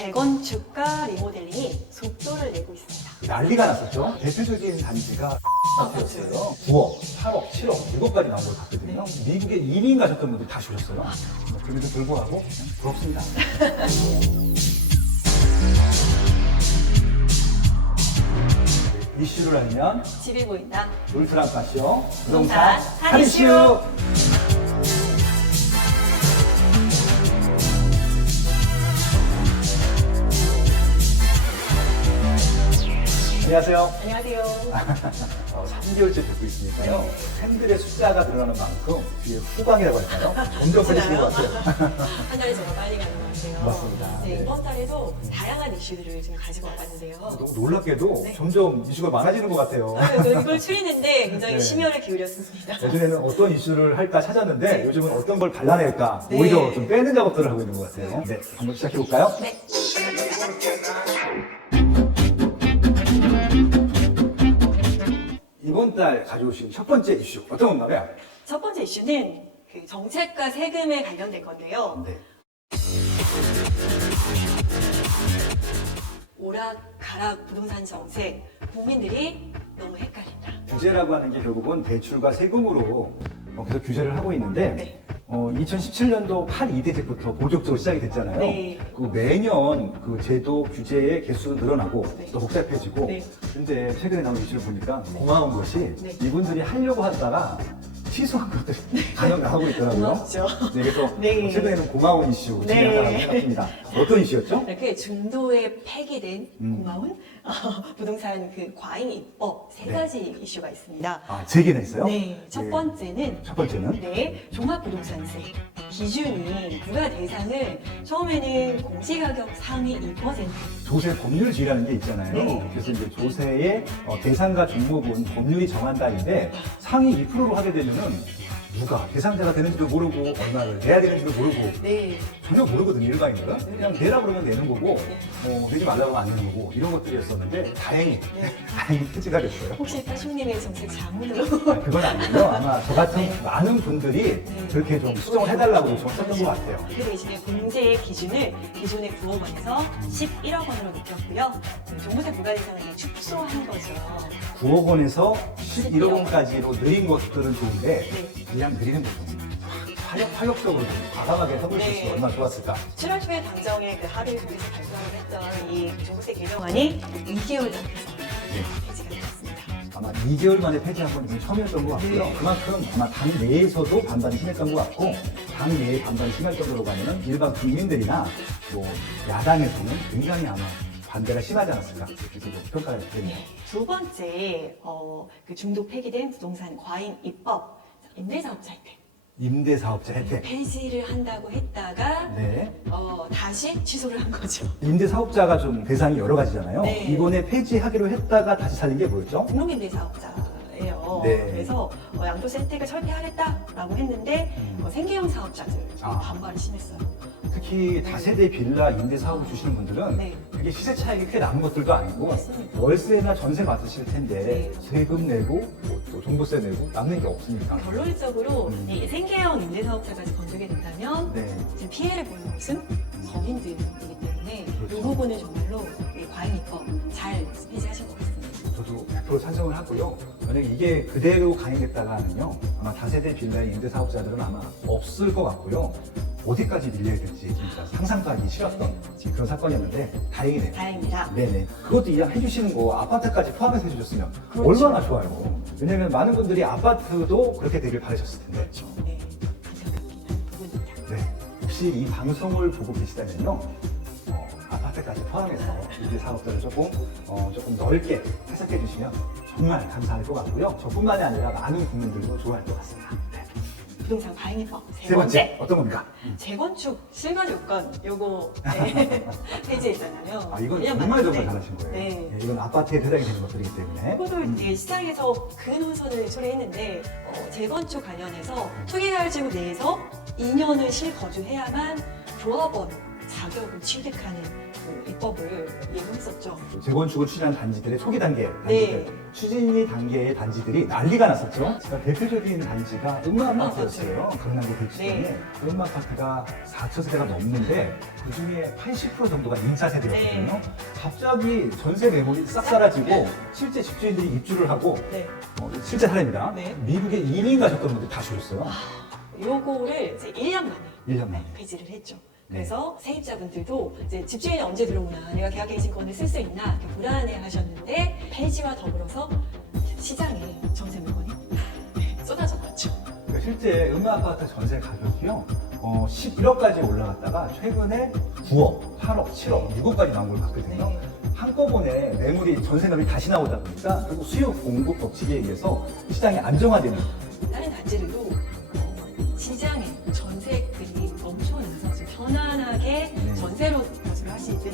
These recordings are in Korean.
재건축과 리모델링이 속도를 내고 있습니다. 난리가 났었죠. 대표적인 단지가 아파트였어요. 9억, 8억, 7억, 7억까지 나온 걸 봤거든요. 미국에 이민 가셨던 분들 다시 오셨어요. 그럼에도 불구하고 부럽습니다. 이슈를 알면 집이 보인다. 울트라 파쇼 부동산 할인 할인쇼. 이슈. 안녕하세요. 안녕하세요. 3개월째 듣고 있으니까요. 팬들의 숫자가 늘어나는 만큼 뒤에 후광이라고 할까요? 점점 커지시는 것 같아요. 한 달이 정말 빨리 가는 것 같아요. 맞습니다. 네, 네. 이번 달에도 다양한 이슈들을 지금 가지고 와봤는데요. 너무 놀랍게도 네. 점점 이슈가 많아지는 것 같아요. 이걸 추리는데 굉장히 네. 심혈을 기울였습니다. 예전에는 어떤 이슈를 할까 찾았는데 네. 요즘은 어떤 걸 발라낼까 네. 오히려 좀 빼는 작업들을 하고 있는 것 같아요. 네, 한번 시작해볼까요? 네. 이번 달 가져오신 첫 번째 이슈 어떤 건가요? 첫 번째 이슈는 그 정책과 세금에 관련된 건데요. 네. 오락가락 부동산 정책, 국민들이 너무 헷갈린다. 규제라고 하는 게 결국은 대출과 세금으로 계속 규제를 하고 있는데 네. 2017년도 8.2 대책부터 본격적으로 시작이 됐잖아요. 네. 그 매년 그 제도 규제의 개수도 늘어나고 네. 또 복잡해지고 네. 근데 최근에 나온 이슈를 보니까 고마운 것이 네. 이분들이 하려고 하다가 취소한 것들이 간혹 나오고 있더라고요. 고맙죠. 네, 그래서 네. 최근에는 고마운 이슈 네. 진행하라고 생각합니다. 어떤 이슈였죠? 이렇게 중도에 폐기된 음. 고마운 부동산 그 과잉 입법 세 네. 가지 이슈가 있습니다. 아, 제기는 했어요? 네, 첫 네. 번째는 첫 번째는 네, 종합부동산세 기준이 부과 대상을 처음에는 공시가격 상위 2%. 조세 법률주의라는 게 있잖아요. 네. 그래서 이제 조세의 대상과 종목은 법률이 정한다인데 상위 2%로 하게 되면은 누가 대상자가 되는지도 모르고 얼마를 내야 되는지도 모르고 네, 전혀 모르거든요, 일반인들은. 그냥 내라 그러면 내는 거고, 내지 말라고 하면 안 내는 거고, 이런 것들이었었는데, 다행히 폐지가 됐어요. 혹시 파쇼님의 정책 자문으로 그건 아니고요. 아마 저 같은 네. 많은 분들이 그렇게 좀 수정을 해달라고 요청했던 것 같아요. 그 대신에 공제의 기준을 기존의 9억 원에서 11억 원으로 높였고요. 종부세 부과 대상을 이제 축소한 거죠. 9억 원에서 11억 원까지로 늘린 것들은 좋은데, 네. 그냥 늘리는 부분. 파격적으로 좀 과감하게 해볼 수 네. 있으면 얼마나 좋았을까. 7월 초에 당정에 그 합의를 통해서 발표를 했던 이 종부세 개정안이 2개월 앞에서 폐지가 되었습니다. 아마 2개월 만에 폐지한 건 이게 처음이었던 것 같고요. 네. 그만큼 아마 당 내에서도 반발이 심했던 것 같고, 당 내에 반발이 심할 정도로 가면은 일반 국민들이나 뭐 야당에서는 굉장히 아마 반대가 심하지 않았을까 이렇게 좀 평가를 드립니다. 네. 두 번째, 그 중도 폐기된 부동산 과잉 입법, 임대사업자 혜택. 임대사업자 혜택. 폐지를 한다고 했다가 네. 다시 취소를 한 거죠. 임대사업자가 좀 대상이 여러 가지잖아요. 네. 이번에 폐지하기로 했다가 다시 살린 게 뭐였죠? 등록임대사업자예요. 네. 그래서 양도세 혜택을 철폐하겠다라고 했는데 생계형 사업자들 아. 반발이 심했어요. 특히 다세대 빌라 임대 사업을 주시는 분들은 네. 그게 시세 차익이 꽤 남은 것들도 아니고 맞습니다. 월세나 전세 받으실 텐데 네. 세금 내고 뭐또 종부세 내고 남는 게 없으니까. 결론적으로 이 생계형 임대사업자까지 건드게 된다면 네. 이제 피해를 보는 것은 서민들이기 때문에 그렇죠. 이 부분은 정말로 이 과잉 입법 잘 폐지하신 것 같습니다. 저도 100% 찬성을 하고요. 만약에 이게 그대로 강행됐다가는요, 아마 다세대 빌라 임대 사업자들은 아마 없을 것 같고요. 어디까지 밀려야 될지 진짜 상상도 하기 싫었던 그런 사건이었는데 다행이네요. 다행입니다. 네네. 그것도 이양 해주시는 거 아파트까지 포함해서 해주셨으면 그렇죠. 얼마나 좋아요. 왜냐면 많은 분들이 아파트도 그렇게 되길 바라셨을 텐데. 네, 안타깝긴 한 부분입니다. 네. 혹시 이 방송을 보고 계시다면요, 아파트까지 포함해서 임대 사업자를 조금 넓게 해석해 주시면 정말 감사할 것 같고요. 저뿐만이 아니라 많은 국민들도 좋아할 것 같습니다. 네. 부동산 과잉 입법 세 번째 어떤 겁니까? 재건축 실거 요건 요거 네, 폐지했잖아요. 아, 이건 1년 정말 만에. 잘하신 거예요. 네. 이건 아파트에 해당이 되는 것들이기 때문에. 이것도 이제 시장에서 큰 혼선을 초래했는데 재건축 관련해서 투기자율지구 내에서 2년을 실거주해야만 조합원 자격을 취득하는 그 입법을 예고했었죠. 재건축을 추진한 단지들의 초기 단계, 네. 추진 단계의 단지들이 난리가 났었죠. 제가 대표적인 단지가 음마아파트였어요. 강남구 대치동에 네. 음마아파트가 4천 세대가 넘는데 그 중에 80% 정도가 임차 세대였거든요. 네. 갑자기 전세 매물이 싹 사라지고 실제 집주인들이 입주를 하고 네. 실제 사례입니다. 네. 미국에 이민 가셨던 분들 다 줄었어요. 요거를 이제 1년 만에 1년 만에. 폐지를 했죠. 그래서 세입자분들도 이제 집주인이 언제 들어오나, 내가 계약 갱신권을 쓸 수 있나 이렇게 불안해 하셨는데, 폐지와 더불어서 시장에 전세 물건이 쏟아졌죠. 그러니까 실제 음마아파트 전세 가격이요 11억까지 올라갔다가 최근에 9억, 8억, 7억, 6억까지 나온 걸 봤거든요. 네. 한꺼번에 매물이 전세값이 다시 나오다 보니까 결국 수요 공급 법칙에 의해서 시장이 안정화되는. 다른 단지들도 시장에 전세들이 넘쳐나서 좀 편안하게 네. 전세로 거주를 하시든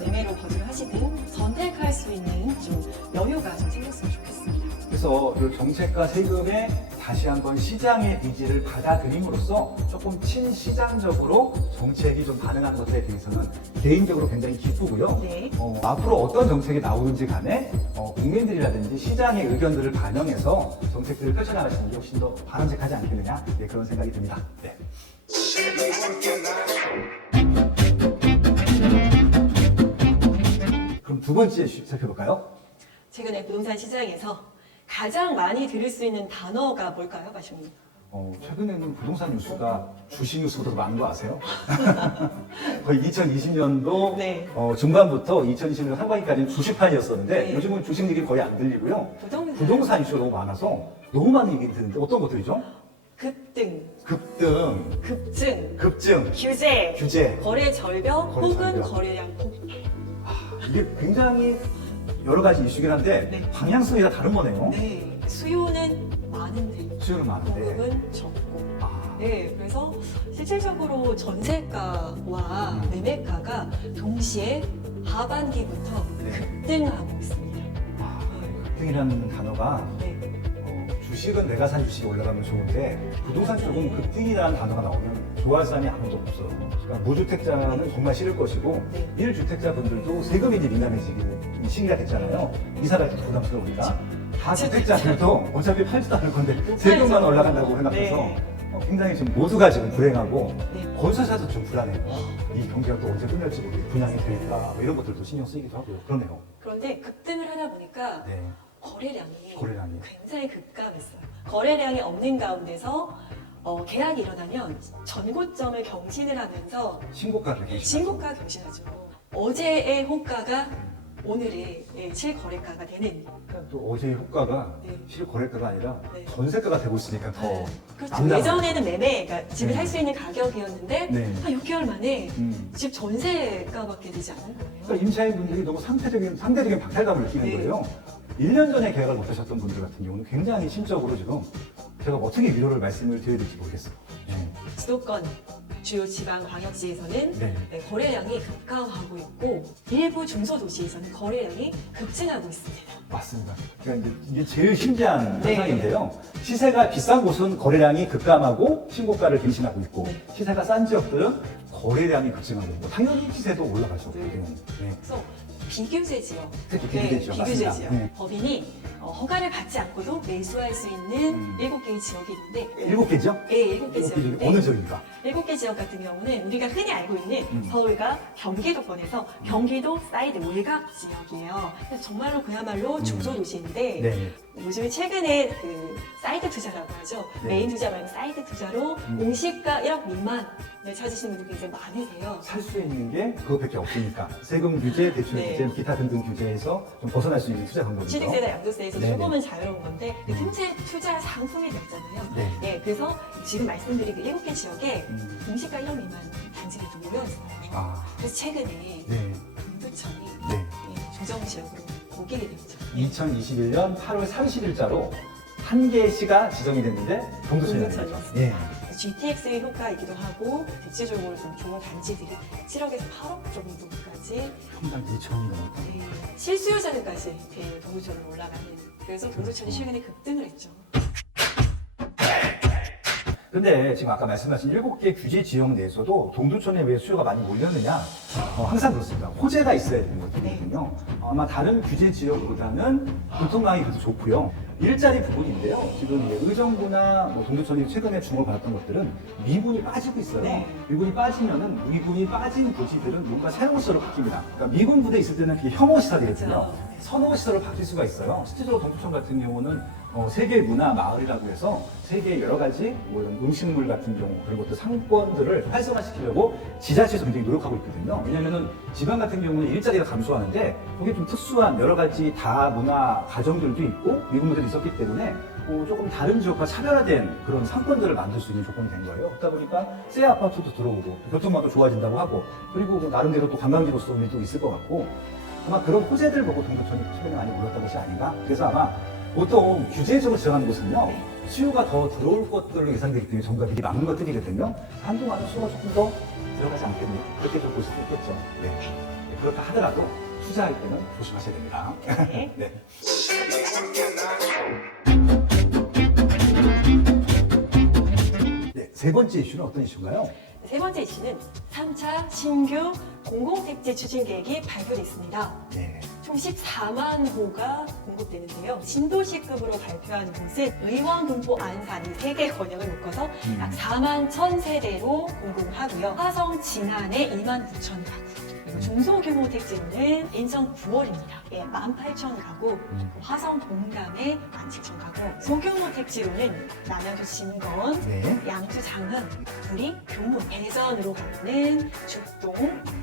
매매로 거주를 하시든 선택할 수 있는 좀 여유가 좀 생겼으면 좋겠습니다. 그래서 이 정책과 세금에 다시 한번 시장의 니즈를 받아들임으로써 조금 친시장적으로 정책이 좀 반응한 것에 대해서는 개인적으로 굉장히 기쁘고요. 네. 앞으로 어떤 정책이 나오든지 간에 국민들이라든지 시장의 의견들을 반영해서 정책들을 펼쳐나가시는 게 훨씬 더 바람직하지 않겠느냐, 네, 그런 생각이 듭니다. 네. 그럼 두 번째 살펴볼까요? 최근에 부동산 시장에서 가장 많이 들을 수 있는 단어가 뭘까요, 마시님? 최근에는 부동산 뉴스가 주식 뉴스보다 더 많은 거 아세요? 거의 2020년도 네. 중반부터 2020년 상반기까지는 주식판이었었는데 네. 요즘은 주식 얘기 거의 안 들리고요. 부동산 이슈가 너무 많아서 너무 많은 얘기 듣는데 어떤 것들이죠? 급등, 급등, 급증, 급증, 규제, 규제. 거래 절벽 거래 혹은 절벽. 거래량 폭락. 이게 굉장히 여러 가지 이슈긴 한데 네. 방향성이 다 다른 거네요. 네. 수요는 많은데 수요는 많은데. 공급은 적고. 아, 네, 그래서 실질적으로 전세가와 음. 매매가가 동시에 하반기부터 네. 급등하고 있습니다. 급등이라는 단어가 네. 주식은 내가 산 주식이 올라가면 좋은데 부동산 쪽은 급등이라는 단어가 나오면 좋아할 사람이 아무도 없어요. 그러니까 무주택자는 정말 싫을 것이고 네. 1주택자 분들도 세금이 이제 민감해지는 시기가 됐잖아요. 이사 갈 때 부담스러우니까. 다주택자들도 어차피 팔지도 않을 건데 세금만 올라간다고 생각해서 네. 굉장히 지금 모두가 지금 불행하고 네. 건설사도 좀 불안해요. 이 경기가 또 언제 끝날지 모르겠고 분양이 될까 뭐 이런 것들도 신경 쓰이기도 하고요. 그러네요. 그런데 급등을 하다 보니까 네. 거래량이 굉장히 급감했어요. 거래량이 없는 가운데서 계약이 일어나면 전고점을 경신을 하면서 신고가를 계시죠. 신고가 경신하죠. 어제의 호가가 오늘의 실거래가가 되는. 그러니까 또 어제의 호가가 네. 실거래가가 아니라 네. 전세가가 되고 있으니까 더 그렇죠. 남달라요. 예전에는 매매, 그러니까 집을 네. 살 수 있는 가격이었는데 네. 한 6개월 만에 집 그러니까 전세가밖에 되지 않은 거예요. 임차인분들이 너무 상대적인 박탈감을 느끼는 네. 거예요. 1년 전에 계약을 못 하셨던 분들 같은 경우는 굉장히 심적으로 지금 제가 어떻게 위로를 말씀을 드려야 될지 모르겠어요. 네. 수도권 주요 지방 광역시에서는 네. 거래량이 급감하고 있고 일부 중소도시에서는 거래량이 급증하고 있습니다. 맞습니다. 그러니까 이게 제일 신기한 네. 현상인데요. 시세가 비싼 곳은 거래량이 급감하고 신고가를 갱신하고 있고 네. 시세가 싼 지역들은 거래량이 급증하고 있고 당연히 시세도 올라가죠. 네. 네. 그래서 비규제 지역, 특히 비규제 지역 비규제 맞습니다. 지역 네. 법인이 허가를 받지 않고도 매수할 수 있는 음. 7개의 지역이 있는데 7개죠? 네, 7개 지역인데 어느 지역입니까? 7개 지역 같은 경우는 우리가 흔히 알고 있는 음. 서울과 경기도권에서 경기도 사이드 외곽 지역이에요. 그래서 정말로 그야말로 중소도시인데 네. 요즘에 최근에 그 사이드 투자라고 하죠. 네. 메인 투자 말고 사이드 투자로 공시가 1억 미만을 찾으시는 분들이 굉장히 많으세요. 살 수 있는 게 그것밖에 없으니까 세금 규제, 대출 네. 규제, 기타 등등 규제에서 좀 벗어날 수 있는 투자 방법이죠. 취득세나 양도세에서 네네. 조금은 자유로운 건데 틈새 투자 상품이 됐잖아요. 네. 네, 그래서 지금 말씀드린 그 7개 지역에 음. 공시가 1억 미만 단지들이 또 모여있어요. 아, 그래서 최근에 네. 동두천이 네. 조정 지역으로 옮기게 됐죠. 2021년 8월 30일자로 한 개의 시가 지정이 됐는데 동두천이었죠. 동두천이었습니다. 예. GTX의 효과이기도 하고 대체적으로 좀 좋은 단지들이 7억에서 8억 정도까지 평당 2천이 넘었다. 실수요자들까지 동두천으로 올라가는. 그래서 동두천이 최근에 급등을 했죠. 근데 지금 아까 말씀하신 7개 규제 지역 내에서도 동두천에 왜 수요가 많이 몰렸느냐? 항상 그렇습니다. 호재가 있어야 되는 것들이거든요. 아마 다른 규제 지역보다는 교통망이 그래도 좋고요. 일자리 부분인데요. 지금 이제 의정부나 뭐 동두천이 최근에 주목을 받았던 것들은 미군이 빠지고 있어요. 네. 미군이 빠지면은 미군이 빠진 부지들은 뭔가 새로운 시설로 바뀝니다. 그러니까 미군 부대 있을 때는 그게 혐오 시설이거든요. 그렇죠. 선호 시설로 바뀔 수가 있어요. 실제적으로 동두천 같은 경우는 세계 문화 마을이라고 해서 세계 여러 가지 뭐 이런 음식물 같은 경우 그리고 또 상권들을 활성화시키려고 지자체에서 굉장히 노력하고 있거든요. 왜냐면은 지방 같은 경우는 일자리가 감소하는데 거기에 좀 특수한 여러 가지 다문화 가정들도 있고 미군 무대도 있었기 때문에 조금 다른 지역과 차별화된 그런 상권들을 만들 수 있는 조건이 된 거예요. 그러다 보니까 새 아파트도 들어오고 교통망도 좋아진다고 하고 그리고 뭐 나름대로 또 관광지로서 의미도 있을 것 같고 아마 그런 호재들 보고 동두천이 최근에 많이 올랐던 것이 아닌가. 그래서 아마 보통 규제적으로 지정하는 곳은요 수요가 더 들어올 것들로 예상되기 때문에 전부 다 미리 막는 것들이거든요. 한동안은 수요가 조금 더 들어가지 않겠냐 그렇게 좀 볼 수도 있겠죠. 네. 그렇다 하더라도 투자할 때는 조심하셔야 됩니다. 네. 네. 네, 세 번째 이슈는 어떤 이슈인가요? 세 번째 이슈는 3차 신규 공공택지 추진 계획이 발표됐습니다. 네. 총 14만 호가 공급되는데요. 신도시급으로 발표한 곳은 의왕, 군포, 안산 이 3개 권역을 묶어서 약 4만 1,000세대로 공급을 하고요. 화성, 진안에 2만 9천 가구. 그리고 중소규모 택지로는 인천 9월입니다. 예, 18,000가구, 화성 동감에 17,000가구. 소규모 택지로는 남양주 진건, 네. 양주 장흥, 구리, 교문, 대전으로 가는 죽동,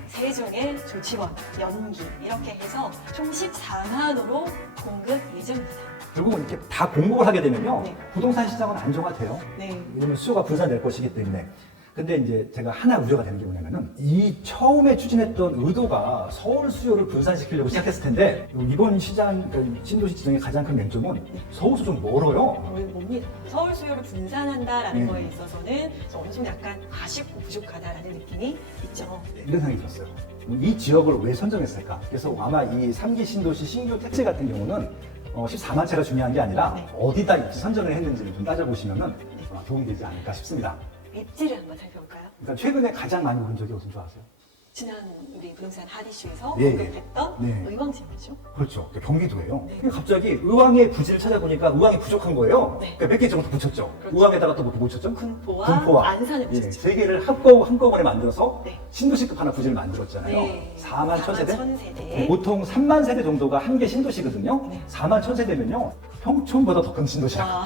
세종의 조치원, 연기 이렇게 해서 총 14만 호로 공급 예정입니다. 결국은 이렇게 다 공급을 하게 되면요 네. 부동산 시장은 안정화돼요. 네. 왜냐면 수요가 분산될 것이기 때문에. 근데 이제 제가 하나 우려가 되는 게 뭐냐면은 이 처음에 추진했던 의도가 서울 수요를 분산시키려고 시작했을 텐데 이번 시장 그러니까 신도시 지정의 가장 큰 맹점은 서울서 좀 멀어요. 뭡니다. 서울 수요를 분산한다라는 네. 거에 있어서는 어느 정도 약간 아쉽고 부족하다라는 느낌이 있죠. 이런 생각이 들었어요. 이 지역을 왜 선정했을까? 그래서 아마 이 3기 신도시 신규 택지 같은 경우는 14만 채가 중요한 게 아니라 네. 어디다 입지 선정을 했는지를 좀 따져보시면은 도움이 되지 않을까 싶습니다. 입지를 한번 살펴볼까요? 그러니까 최근에 가장 많이 오른 적이 어딘 줄 아세요? 지난 우리 부동산 핫이슈에서 예, 예. 언급했던 네. 의왕지역이죠. 그렇죠. 경기도예요. 네. 근데 갑자기 의왕의 부지를 찾아보니까 의왕이 부족한 거예요. 네. 그러니까 몇 개 정도 붙였죠. 그렇죠. 의왕에다가 또 뭐 붙였죠? 군포와 안산을 예, 붙였죠. 세 개를 한꺼번에 만들어서 네. 신도시급 하나 부지를 만들었잖아요. 네. 4만 1,000세대? 4만 보통 3만 세대 정도가 한 개 신도시거든요. 네. 4만 1,000세대면요. 평촌보다 더 큰 신도시야.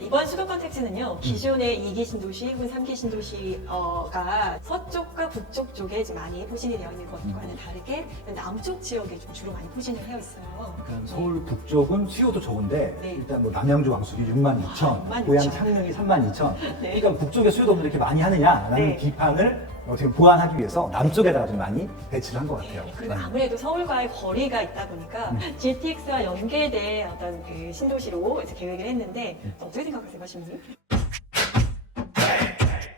이번 수도권 택지는요, 기존의 2기 신도시 혹은 3기 신도시가 서쪽과 북쪽 쪽에 지금 많이 포진이 되어 있는 것과는 다르게 남쪽 지역에 좀 주로 많이 포진을 하여 있어요. 그러니까 서울 북쪽은 수요도 적은데 네. 일단 뭐 남양주 왕숙이 6만 2천, 6만 고양 2천. 창릉이 3만 2천. 네. 그러니까 북쪽에 수요도 없는데 이렇게 많이 하느냐라는 네. 비판을 어떻게 보완하기 위해서 남쪽에다가 좀 많이 배치를 한 것 같아요. 그리고 아무래도 서울과의 거리가 있다 보니까 GTX와 연계된 어떤 그 신도시로 이제 계획을 했는데 어떻게 생각하세요, 신님?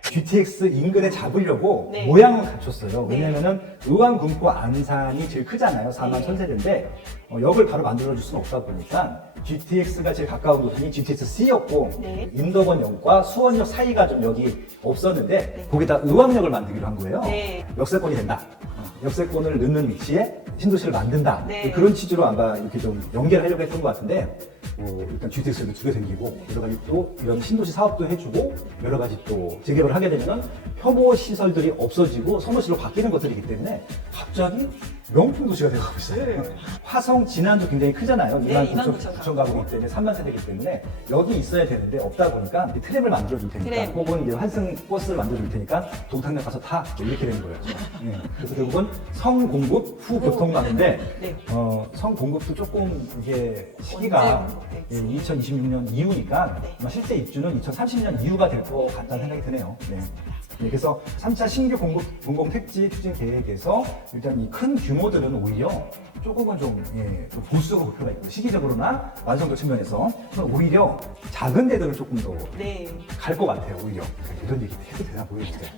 GTX 인근에 잡으려고 네. 모양을 갖췄어요. 네. 왜냐면은 의왕, 군포, 안산이 제일 크잖아요. 4만 네. 1,000세대인데 역을 바로 만들어줄 수는 없다 보니까 GTX가 제일 가까운 곳이 GTX-C였고 네. 인덕원역과 수원역 사이가 좀 여기 없었는데 네. 거기다 의왕역을 만들기로 한 거예요. 네. 역세권이 된다. 역세권을 넣는 위치에 신도시를 만든다. 네. 그런 취지로 아마 이렇게 좀 연계를 하려고 했던 것 같은데 일단 GTX도 두개 생기고 여러 가지 또 이런 신도시 사업도 해주고 여러 가지 또 재개발을 하게 되면은 혐오 시설들이 없어지고 선호시로 바뀌는 것들이기 때문에 갑자기 명품 도시가 되어가고 있어요. 네. 화성, 진안도 굉장히 크잖아요. 네, 29,000 가구이기 때문에 3만 세대이기 때문에 여기 있어야 되는데 없다 보니까 이 트램을 만들어줄 테니까 트램. 혹은 이제 환승 버스를 만들어줄 테니까 동탄역 가서 타 뭐 이렇게 되는 거예요. 네. 그래서 결국은 성공급 후 교통망인데 네. 성공급도 조금 이게 시기가 언제 예, 2026년 이후니까 네. 아마 실제 입주는 2030년 이후가 될 것 같다는 생각이 드네요. 네. 네, 그래서 3차 신규 공공 택지 추진 계획에서 일단 이 큰 규모들은 오히려 조금은 좀 보수적으로 목표가 있고 시기적으로나 완성도 측면에서 오히려 작은 데들은 조금 더 네. 갈 것 같아요. 오히려 이런 얘기 해도 되나 보여주세요.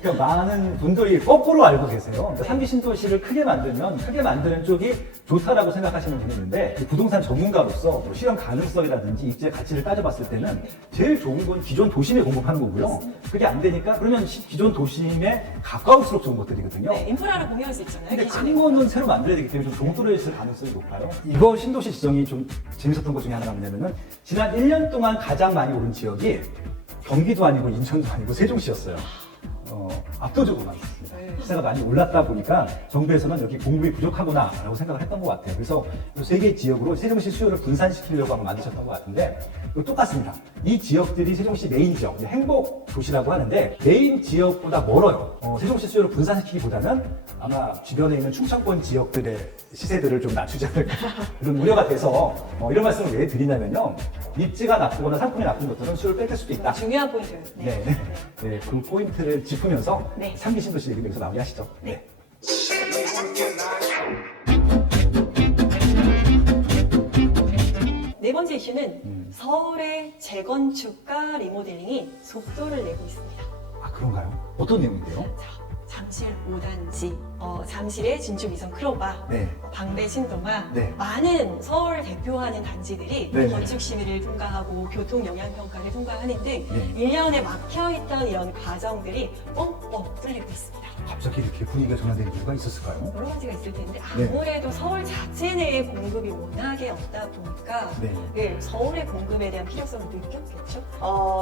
그러니까 많은 분들이 거꾸로 알고 계세요. 그러니까 3기 신도시를 크게 만들면 크게 만드는 쪽이 좋다라고 생각하시는 분이 있는데 부동산 전문가로서 뭐 실현 가능성이라든지 입지의 가치를 따져봤을 때는 제일 좋은 건 기존 도심에 공급하는 거고요. 그게 안 되니까 그러면 기존 도심에 가까울수록 좋은 것들이거든요. 네, 인프라를 공유할 수 있잖아요. 근데 기존에. 큰 거는 새로 만들어야 되기 때문에 좀 종도로 있을 가능성이 높아요. 이번 신도시 지정이 좀 재밌었던 것 중에 하나가 뭐냐면은 지난 1년 동안 가장 많이 오른 지역이 경기도 아니고 인천도 아니고 세종시였어요. 압도적으로 많았습니다. 네. 시세가 많이 올랐다 보니까 정부에서는 여기 공급이 부족하구나라고 생각을 했던 것 같아요. 그래서 이 세 개 지역으로 세종시 수요를 분산시키려고 한번 만드셨던 것 같은데 똑같습니다. 이 지역들이 세종시 메인 지역, 행복 도시라고 하는데 메인 지역보다 멀어요. 세종시 수요를 분산시키기보다는 아마 주변에 있는 충청권 지역들의 시세들을 좀 낮추지 않을까 이런 우려가 돼서 이런 말씀을 왜 드리냐면요. 입지가 나쁘거나 상품이 나쁜 것들은 수요를 뺏길 수도 있다. 중요한 포인트. 네, 네, 그 포인트를 짚으면서 네. 3기 신도시 얘기를 여기서 마무리하시죠. 네. 네 번째 이슈는 서울의 재건축과 리모델링이 속도를 내고 있습니다. 아, 그런가요? 어떤 내용인데요? 자, 잠실 5단지, 잠실의 진주 미성 크로바, 네. 방배 신동아, 네. 많은 서울 대표하는 단지들이 네. 건축 심의를 통과하고 교통 영향 평가를 통과하는 등 네. 1년에 막혀있던 이런 과정들이 뻥뻥 뚫리고 있습니다. 갑자기 이렇게 분위기가 전환되는 이유가 있었을까요? 여러 가지가 있을 텐데 네. 아무래도 서울 자체 내에 공급이 워낙에 없다 보니까 네. 네, 서울의 공급에 대한 필요성을 느꼈겠죠.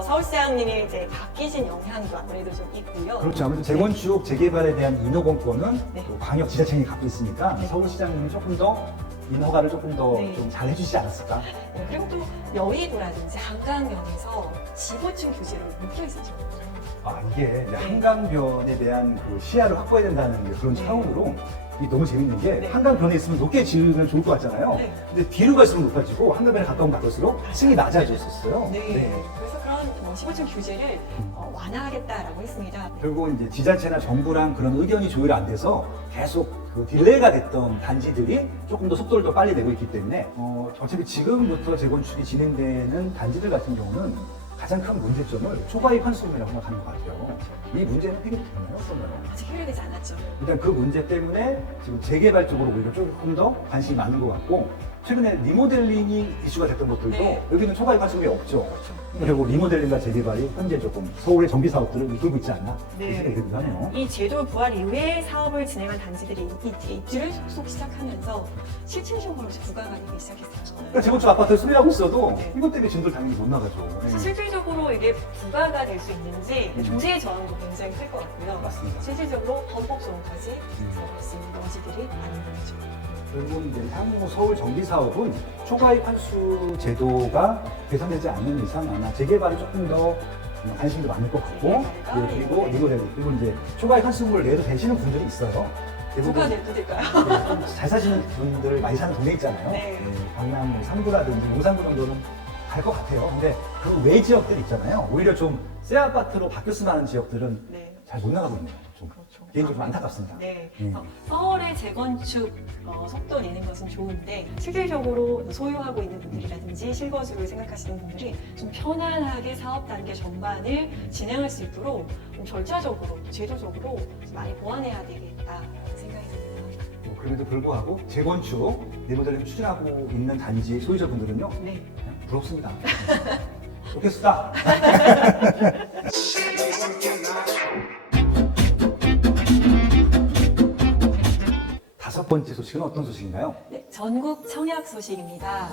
서울시장님이 이제 바뀌신 영향도 아무래도 좀 있고요. 그렇죠. 아무래도 재건축, 재개발에 대한 인허공권은 네. 또 광역 지자체이 갖고 있으니까 네. 서울시장님이 조금 더 인허가를 조금 더 네. 좀 잘 해주시지 않았을까? 네, 그리고 또 여의도라든지 한강변에서 지구층 규제를 묶여 있었죠. 아, 이게 이제 한강변에 대한 그 시야를 확보해야 된다는 그런 네. 차원으로 이게 너무 재밌는 게 네. 한강변에 있으면 높게 지으면 좋을 것 같잖아요. 네. 근데 뒤로 갈수록 높아지고 한강변에 가까울수록 층이 낮아졌었어요. 네. 그래서 그런 지구층 규제를 완화하겠다라고 했습니다. 결국은 이제 지자체나 정부랑 그런 의견이 조율이 안 돼서 계속 그 딜레이가 됐던 단지들이 조금 더 속도를 더 빨리 내고 있기 때문에 어차피 지금부터 재건축이 진행되는 단지들 같은 경우는 가장 큰 문제점을 초과이익 환수금이라고 생각하는 것 같아요. 이 문제는 해결되나요? 어떤가요? 아직 해결되지 않았죠. 일단 그 문제 때문에 지금 재개발 쪽으로 오히려 조금 더 관심이 많은 것 같고 최근에 리모델링이 이슈가 됐던 것들도 네. 여기는 초과이익 환수금이 없죠. 결국 리모델링과 재개발이 현재 조금 서울의 정비 사업들을 이끌고 있지 않나 네. 이렇게 생각이 들기도 하네요. 이 제도 부활 이후에 사업을 진행한 단지들이 입지를 속속 시작하면서 실질적으로 부가가 되기 시작했어요. 그러니까 재건축 아파트를 소유하고 있어도 네. 이것 때문에 진도를 당연히 못 나가죠. 네. 사실 실질적으로 이게 부가가 될 수 있는지 조세의 저항도 굉장히 클 것 같고요. 맞습니다. 실질적으로 헌법 소원까지 들어갈 수 있는 여지들이 많은 거죠. 결국은 이제 향후 서울 정비 사업은 초과이익 환수 제도가 개선되지 않는 이상 아마 재개발이 조금 더 관심도 많을 것 같고 재개발과 그리고 리모델링 그리고 이제 초과이익 환수금을 내도 되시는 분들이 있어요. 누가 내도 될까요? 잘 사시는 분들 많이 사는 동네 있잖아요. 네. 강남 뭐 3구라든지 용산구 정도는 갈 것 같아요. 근데 그 외 지역들 있잖아요. 오히려 좀 새 아파트로 바뀌었으면 하는 지역들은 네. 잘 못 나가고 있네요. 좀 그렇죠. 개인적으로 좀 안타깝습니다. 네. 음. 그래서 서울의 재건축 속도 내는 것은 좋은데 실질적으로 소유하고 있는 분들이라든지 실거주를 생각하시는 분들이 좀 편안하게 사업 단계 전반을 진행할 수 있도록 좀 절차적으로, 제도적으로 좀 많이 보완해야 되겠다라는 생각이 듭니다. 그럼에도 불구하고 재건축 리모델링 추진하고 있는 단지 소유자분들은요 네. 그냥 부럽습니다. 좋겠습니다. 다섯 번째 소식은 어떤 소식인가요? 네, 전국 청약 소식입니다.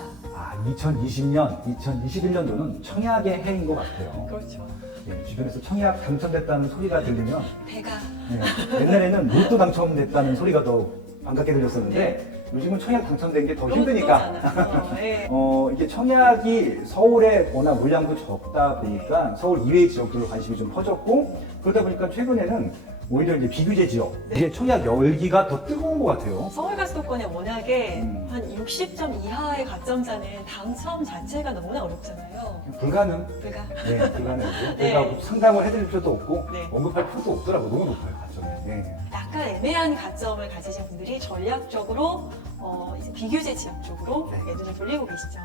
2020년, 2021년도는 청약의 해인 것 같아요. 그렇죠. 예, 주변에서 청약 당첨됐다는 소리가 들리면 배가 예, 옛날에는 로또 당첨됐다는 소리가 더 반갑게 들렸었는데 요즘은 청약 당첨된 게 더 힘드니까 로또잖아요. 네. 이게 청약이 서울에 워낙 물량도 적다 보니까 서울 이외의 지역들로 관심이 좀 커졌고 그러다 보니까 최근에는 오히려 이제 비규제 지역 이게 청약 열기가 더 뜨거운 것 같아요. 서울과 수도권에 워낙에 음. 한 60점 이하의 가점자는 당첨 자체가 너무나 어렵잖아요. 불가능. 배가 네, 불가능하고 네. 제가 상담을 해드릴 필요도 없고 네. 언급할 필요도 없더라고 너무 높아요 가점이. 네. 약간 애매한 가점을 가지신 분들이 전략적으로 이제 비규제 지역 쪽으로 네. 눈을 돌리고 계시죠.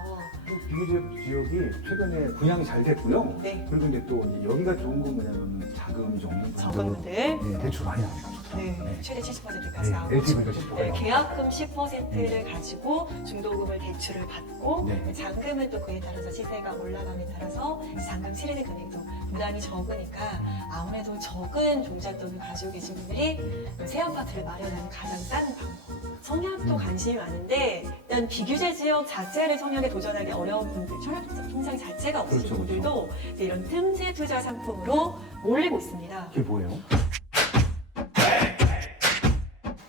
비규제 지역이 최근에 분양이 잘 됐고요. 네. 그리고 이제 또 여기가 좋은 건 뭐냐면 자금이 좀 없는 적은 분들 분들. 대출 많이 나오니까 좋다. 네, 최대 70%까지 나오고 LTV도 10%가 네, 나오고. 계약금 10%를 가지고 중도금을 대출을 받고 네. 잔금은 또 그에 따라서 시세가 올라감에 따라서 잔금 실현의 금액도 부담이 적으니까 아무래도 적은 종잣돈을 가지고 계신 분들이 새 아파트를 마련하는 가장 싼 방법. 청약도 관심이 많은데 일단 비규제 지역 자체를 청약에 도전하기 어려운 분들, 청약 통장 자체가 없으신 그렇죠, 분들도 이제 이런 틈새 투자 상품으로 몰리고 있습니다. 그게 뭐예요?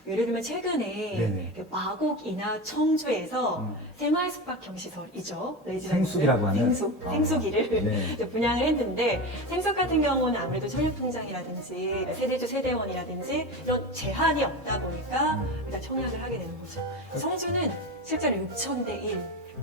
예를 들면 최근에 네네. 마곡이나 청주에서 음. 생활 숙박형 시설이죠. 레지던스. 생숙이라고 하는? 생숙, 아. 생숙이를 네. 이제 분양을 했는데 생숙 같은 경우는 아무래도 청약통장이라든지 세대주 세대원이라든지 이런 제한이 없다 보니까 일단 청약을 하게 되는 거죠. 청주는 실제로 6,000대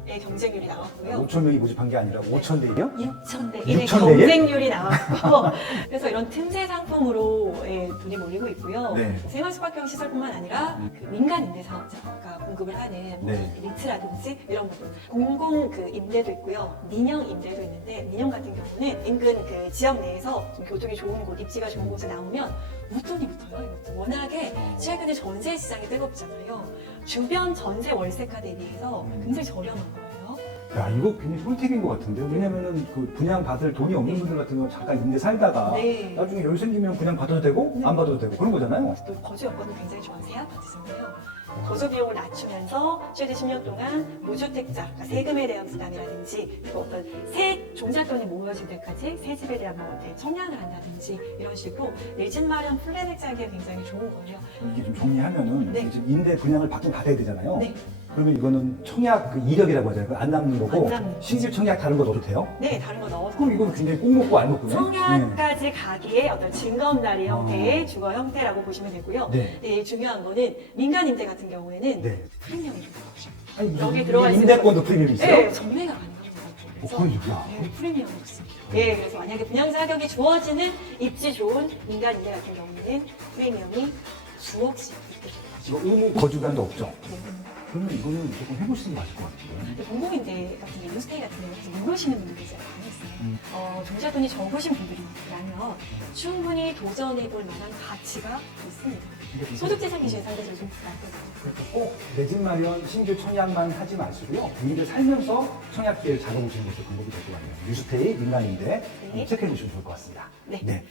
1의 경쟁률이 나왔고요. 5천 명이 모집한 게 아니라 5천 대 1이요? 6,000대 1의 6,000 대 일? 경쟁률이 나왔고 그래서 이런 틈새 상품으로 돈이 몰리고 있고요. 네. 생활 숙박형 시설뿐만 아니라 그 민간 임대 사업자가 공급을 하는 뭐 네. 리트라든지 이런 부분 공공 그 임대도 있고요. 민영 임대도 있는데 민영 같은 경우는 인근 그 지역 내에서 좀 교통이 좋은 곳, 입지가 좋은 곳에 나오면 웃돈이 붙어요. 이것도 워낙에 최근에 전세 시장이 뜨겁잖아요. 주변 전세 월세가 대비해서 굉장히 저렴한 거예요. 야, 이거 굉장히 꿀팁인 것 같은데요. 왜냐면은 그 분양 받을 돈이 없는 분들 같은 경우는 잠깐 임대 살다가 네. 나중에 여유 생기면 그냥 받아도 되고 네. 안 받아도 되고 그런 거잖아요. 또 거주 여건이 굉장히 좋은 새 아파트잖아요. 거주 비용을 낮추면서 최대 10년 동안 무주택자, 그러니까 세금에 대한 부담이라든지 그리고 어떤 새 종잣돈이 모여질 때까지 새 집에 대한 뭐 어떤 청약을 한다든지 이런 식으로 내 집 마련 플랜을 짜기에 굉장히 좋은 거예요. 이게 좀 정리하면은 네. 지금 임대 분양을 받긴 받아야 되잖아요. 네. 그러면 이거는 청약 그 이력이라고 하잖아요. 안 남는 거고 안 남는 신규 청약 다른 거 넣어도 돼요? 네, 다른 거 넣어서. 그럼 이거는 굉장히 꼭 먹고 알 먹고네. 청약까지 가기에 어떤 증검다리 형태의 어. 주거 형태라고 보시면 되고요. 네. 네, 중요한 거는 민간 임대 같은 경우에는 네. 프리미엄이 들어가죠. 아니, 여기 이게 들어가 있는 임대권도 프리미엄이 있어요? 네, 전매가 가능합니다. 그래서 그러니까. 네, 프리미엄이 있습니다. 예, 그래서 만약에 분양 자격이 주어지는 입지 좋은 민간 임대 같은 경우는 프리미엄이 수억씩 있게 이거 의무 거주기간도 없죠? 됩니다. 그러면 이거는 조금 해보시는 게 맞을 것 같아요. 근데 공공임대 같은 게 뉴스테이 같은 경우는 모르시는 분들이 진짜 많이 있어요. 음. 종잣돈이 적으신 분들이라면 충분히 도전해볼 만한 가치가 있습니다. 근데 소득재산 기준에 상대적으로 좀 낮거든요. 꼭 내 집 마련 신규 청약만 하지 마시고요. 임대 살면서 청약 기회를 잡아보시는 것도 방법이 될 것 같네요. 뉴스테이, 민간임대 네. 체크해 보시면 좋을 것 같습니다. 네.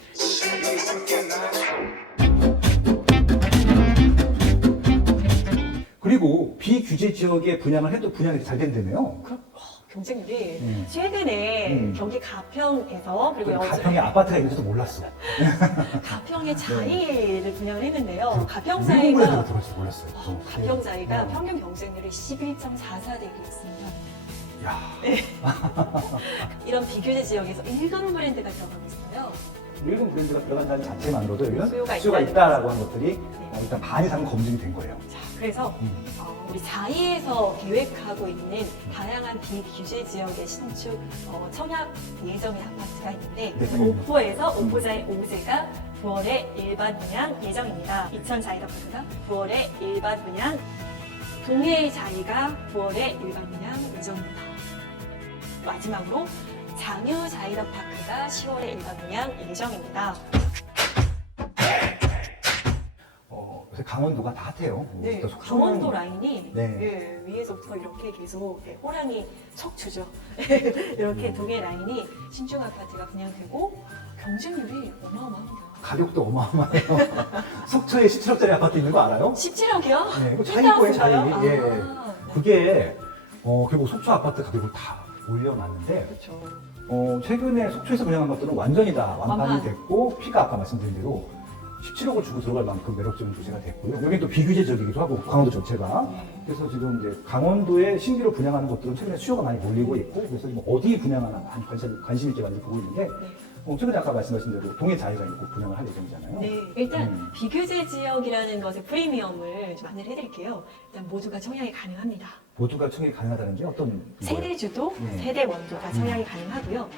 그리고 비규제 지역에 분양을 해도 분양이 잘 된다며요. 그럼 경쟁률이 음. 최근에 경기 가평에서 그리고 여주 가평에 아파트가 있는지도 몰랐어. 가평의 자이를 분양을 했는데요. 가평 일본 자이가 브랜드가 들어갈지 몰랐어요. 가평 자이가 어. 평균 경쟁률이 11.44대기였습니다. 야, 이런 비규제 지역에서 일본 브랜드가 들어가고 있어요. 일본 브랜드가 들어간다는 자체만으로도 이런 수요가 수요가 있다는 있다라고 한 것들이 일단 반 이상은 검증이 된 거예요. 자, 그래서 우리 자이에서 계획하고 있는 다양한 비규제 지역의 신축 청약 예정인 아파트가 있는데 네. 오포에서 오포자이 5세가 9월에 일반 분양 예정입니다. 이천 자이더 파크가 9월에 일반 분양, 동해 자이가 9월에 일반 분양 예정입니다. 마지막으로 장유 자이더 파크가 10월에 일반 분양 예정입니다. 요새 강원도가 다 핫해요. 네, 그래서 속초는- 강원도 라인이 네. 예, 위에서부터 이렇게 계속 호랑이 척추죠. 이렇게 동해 라인이 신축 아파트가 분양되고 경쟁률이 어마어마합니다. 가격도 어마어마해요. 속초에 17억짜리 아파트 있는 거 알아요? 17억이요? 네, 이거 차이고의 차이. 예. 네. 그게 결국 속초 아파트 가격을 다 올려놨는데 그렇죠. 최근에 속초에서 분양한 것들은 완전히 다 완판이 완판. 됐고 피가 아까 말씀드린 대로 17억을 주고 들어갈 만큼 매력적인 조세가 됐고요. 여기 또 비규제 지역이기도 하고 강원도 전체가. 그래서 지금 이제 강원도에 신규로 분양하는 것들은 최근에 수요가 많이 몰리고 있고 그래서 지금 어디 분양하나 많이 관심 있게 많이 보고 있는데 최근에 아까 말씀하신 대로 동해 자이가 있고 분양을 할 예정이잖아요. 네, 일단 음. 비규제 지역이라는 것의 프리미엄을 좀 안내를 해드릴게요. 일단 모두가 청약이 가능합니다. 모두가 청약이 가능하다는 게 어떤 거예요? 세대주도 네. 세대 원조가 청약이 가능하고요.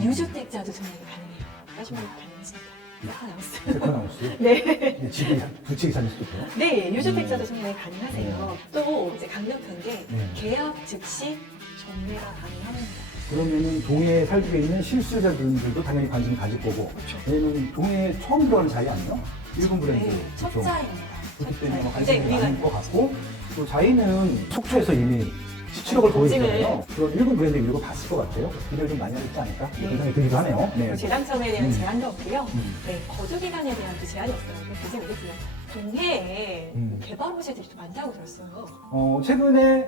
유주택자도 청약이 가능해요. 하시면 가능하십니다. 다 나왔어요. 세컨하우스? 네. 집이 두 채 이상일 수도 있고요. 네, 유주택자도 청약이 가능하세요. 또 이제 강력한 게 네. 계약 즉시 전매가 가능합니다. 그러면은 동해에 살고 있는 실수요자분들도 당연히 관심을 가질 거고, 왜냐면 동해에 처음 들어가는 자리 아니에요? 일본 브랜드. 네, 첫 그렇죠? 자입니다. 그렇기 때문에 첫 관심이 굉장히 많을 것 같고, 또 자이는 속초에서 이미 17억을 검증을. 보여주잖아요. 그런 일본 브랜드 이거 봤을 것 같아요. 기대를 좀 많이 하지 않을까? 네. 그런 생각이 들기도 하네요. 네. 재당첨에 대한 제한도 없고요. 음. 네, 거주 기간에 대한 또 제한이 없어요. 그래서 모르겠어요. 동해에 개발 호재들이 좀 많다고 들었어요. 최근에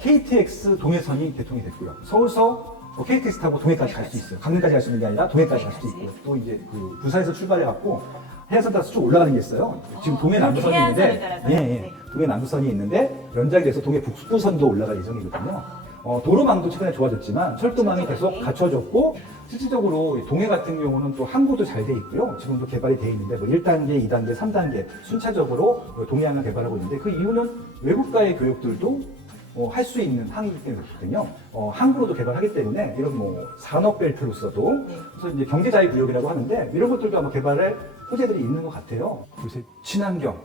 KTX 동해선이 개통이 됐고요. 서울서 KTX 타고 동해까지 갈 수 있어요. 강릉까지 갈 수 있는 게 아니라 동해까지 갈 수 있고요. 또 이제 그 부산에서 출발해갖고 해안선 따라서 쭉 올라가는 게 있어요. 지금 동해 남부선이 해안선을 있는데, 따라서요? 네. 동해 남부선이 있는데 연장이 돼서 동해 북부선도 올라갈 예정이거든요. 도로망도 최근에 좋아졌지만 철도망이 계속 갖춰졌고, 실질적으로 동해 같은 경우는 또 항구도 잘 돼 있고요. 지금도 개발이 돼 있는데 뭐 1단계, 2단계, 3단계 순차적으로 동해안을 개발하고 있는데, 그 이유는 외국과의 교역들도 할 수 있는 항이기 때문이거든요. 항구로도 개발하기 때문에 이런 뭐 산업벨트로서도, 네. 그래서 이제 경제자유 구역이라고 하는데 이런 것들도 아마 개발할 호재들이 있는 것 같아요. 요새 친환경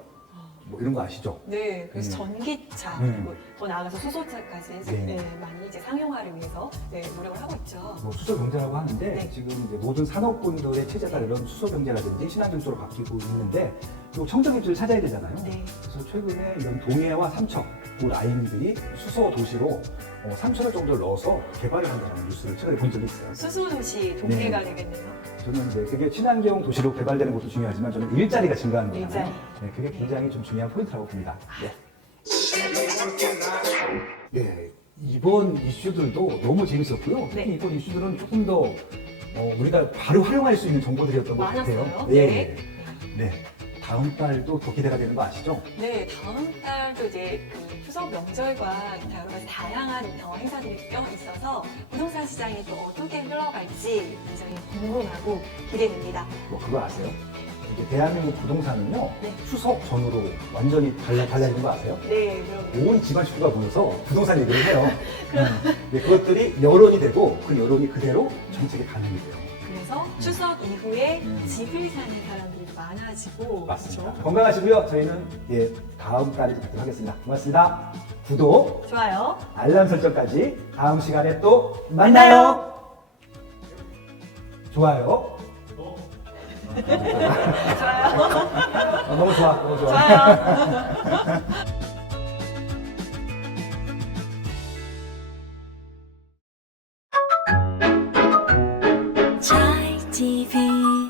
뭐 이런 거 아시죠? 네, 그래서 전기차, 그리고 더 나아가서 수소차까지 해서 네. 네, 많이 이제 상용화를 위해서 네, 노력을 하고 있죠. 뭐 수소 경제라고 하는데 네. 지금 이제 모든 산업군들의 체제가 네. 이런 수소 경제라든지 친환경 쪽으로 바뀌고 있는데, 또 청정 입지를 찾아야 되잖아요. 네. 그래서 최근에 이런 동해와 삼척 그 라인들이 수소 도시로 3천억 정도를 넣어서 개발을 한다는 뉴스를 최근에 본 적이 있어요. 수소도시 동해가 되겠네요. 저는 이제 그게 친환경 도시로 개발되는 것도 중요하지만 저는 일자리가 증가하는 거잖아요. 일자리. 네, 그게 굉장히 좀 중요한 포인트라고 봅니다. 네. 네, 이번 이슈들도 너무 재밌었고요. 특히 네. 이번 이슈들은 조금 더 우리가 바로 활용할 수 있는 정보들이었던 것 같아요. 많았어요. 네. 네. 네. 다음 달도 더 기대가 되는 거 아시죠? 네, 다음 달도 이제 그 추석 명절과 여러 가지 다양한 행사들이 있어서 부동산 시장이 또 어떻게 흘러갈지 굉장히 궁금하고 기대됩니다. 뭐 그거 아세요? 이게 대한민국 부동산은요, 네. 추석 전후로 완전히 달라지는 거 아세요? 네, 그럼 온 집안 식구가 모여서 부동산 얘기를 해요. 네, 그것들이 여론이 되고 그 여론이 그대로 정책에 반영이 돼요. 그래서 추석 이후에 음. 집을 사는 사람들이 많아지고 맞습니다. 그렇죠? 건강하시고요. 저희는 다음 달에 뵙도록 하겠습니다. 고맙습니다. 구독, 좋아요. 알람 설정까지 다음 시간에 또 만나요. 좋아요. 좋아요. 너무 좋아, 너무 좋아. 좋아요. Chai TV